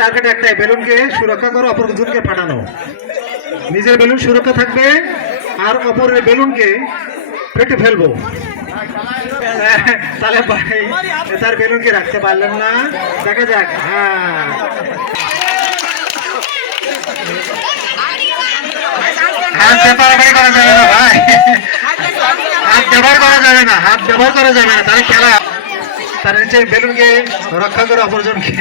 Target একটাই, বেলুনকে সুরক্ষা করো, অপর জনকে ফাটানো। নিজের বেলুন সুরক্ষা থাকবে আর অপরের বেলুনকে ফেটে ফেলবো। তাহলে ভাই তার বেলুনকে রাখতে পারলেন না, দেখা যাক। হ্যাঁ, হাত ব্যবহার করা যাবে না ভাই, হাত ব্যবহার করা যাবে না, হাত ব্যবহার করা যাবে না। তাহলে খেলা, তার নিচে বেলুনকে রক্ষা করে অপরজনকে।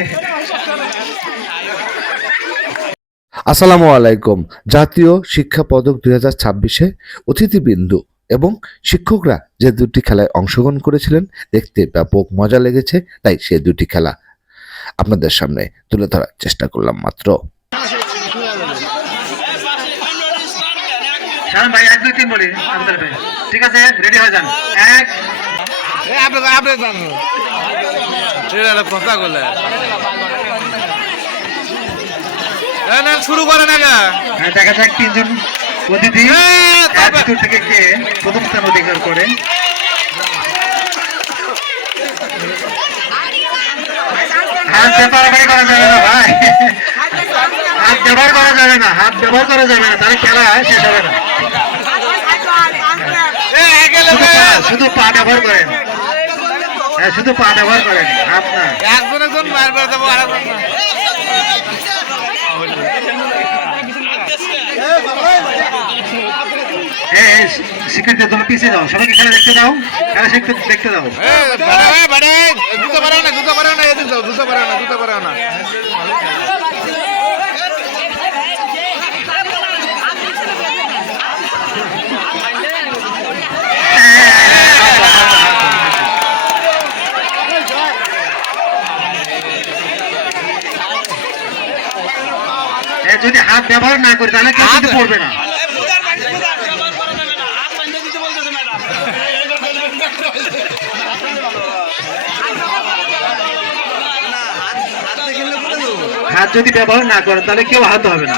আসসালামু আলাইকুম। জাতীয় শিক্ষা পদক 2026-এ অতিথিবৃন্দু এবং শিক্ষকরা যে দুটি খেলায় অংশগ্রহণ করেছিলেন, দেখতে ব্যাপক মজা লেগেছে। তাই সে দুটি খেলা আপনাদের সামনে তুলে ধরার চেষ্টা করলাম মাত্র। ভাই 1 2 3 বলি আমাদের ভাই, ঠিক আছে? রেডি হয়ে যান। 1 কথা বলে শুরু করে না। দেখা যাক তিনজন অতিথি থেকে কে প্রথম স্থান অধিকার করে। হাত ব্যবহার করা যাবে না ভাই, হাত ব্যবহার করা যাবে না, হাত ব্যবহার করা যাবে না। তাহলে খেলা শেষ হবে না। শুধু পা ব্যবহার করেন, হ্যাঁ শুধু পা ব্যবহার করেন, হাত না। একজন মার করে দেবো, আরেকজন না। শিক্ষার্থী তোমরা পিছিয়ে যাও, সবাইকে খেলা দেখতে দাও, খেলা দেখতে দাও। দুটো পারে না, দুটো পারে না, দুটো পারে না, দুটো পারে না। যদি হাত ব্যবহার না করি তাহলে কেউ কিন্তু পড়বে না। হাত যদি ব্যবহার না করেন তাহলে কেউ আহত হবে না।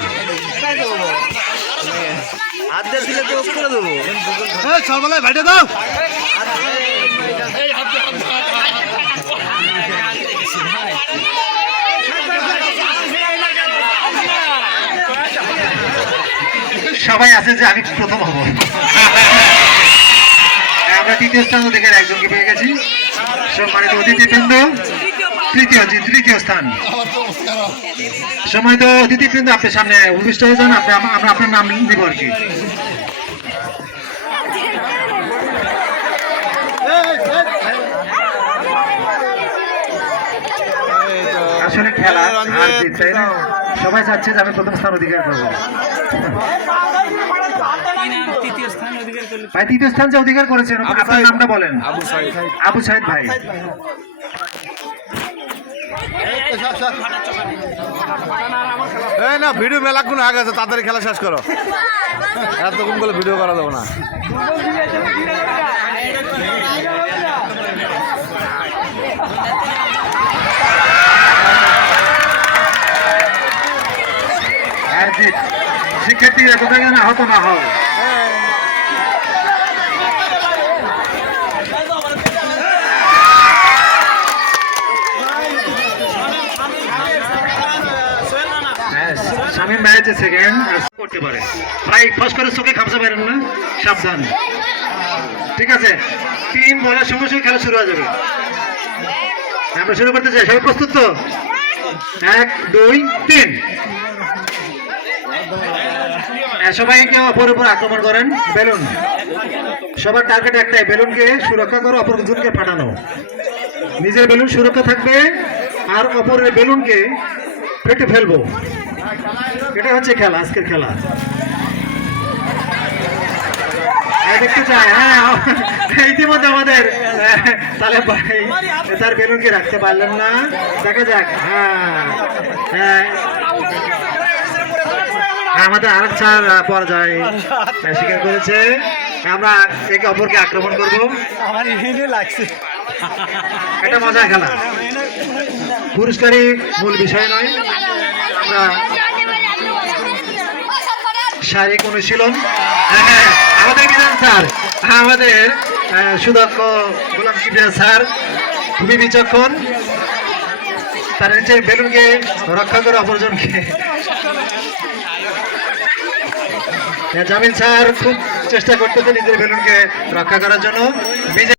সবাই আছে যে আমি প্রথম হব। আমরা তৃতীয় স্থান অধিকার একজনকে পেয়ে গেছি। সম্মানিত অতিথিবৃন্দ তৃতীয় স্থান। সম্মানিত অতিথিবৃন্দ আপনার সামনে উপবিষ্ট হয়ে যান, আমরা আপনার নাম দিব আর কি। আসলে খেলা হার জিত, তাই না? সবাই চাচ্ছে যে আমি প্রথম স্থান অধিকার করবো। ভাই তৃতীয় স্থান যে অধিকার করেছেন আপনার নামটা বলেন। আবু সাইদ ভাই। এই না, ভিডিও মেলাক্ষণ আগে আছে, তাড়াতাড়ি খেলা শেষ করো। এতক্ষণ বলে ভিডিও করা যাবো না। শিক্ষার্থীরা কোথায় যেন আহত না হয়। শামীম ভাই হচ্ছে সেকেন্ড করতে পারে ভাই, ফার্স্ট করে চোখে খামসা পারেন না, সাবধান। ঠিক আছে, 3 বলের সঙ্গে সঙ্গে খেলা শুরু হয়ে যাবে। আমরা শুরু করতে চাই, সবাই প্রস্তুত তো? 1 2 3। সবাইকে অপরের উপর আক্রমণ করেন। বেলুন, সবার টার্গেট একটাই, বেলুনকে সুরক্ষা করো, অপর জনকে ফাটানো। নিজের বেলুন সুরক্ষা থাকবে আর অপরের বেলুনকে ফেটে ফেলবো। এটা হচ্ছে খেলা, আজকের খেলা। দেখতে চাই। হ্যাঁ ইতিমধ্যে আমাদের তাহলে ভাই তার বেলুনকে রাখতে পারলেন না, দেখা যাক। হ্যাঁ আমাদের আরেক চার পর্যায়ে স্বীকার করেছে। আমরা একে অপরকে আক্রমণ করবো। এটা মজার খেলা, পুরস্কারই মূল বিষয় নয়। আমরা শারীরিক অনুশীলন। আমাদের বিধান স্যার, আমাদের সুদক্ষ গোলাম কিবরিয়া স্যার খুবই বিচক্ষণ। তার নিচে বেলুনকে রক্ষা করে অপরজনকে। জামিল স্যার খুব চেষ্টা করতেছে নিজের বেলুনকে রক্ষা করার জন্য।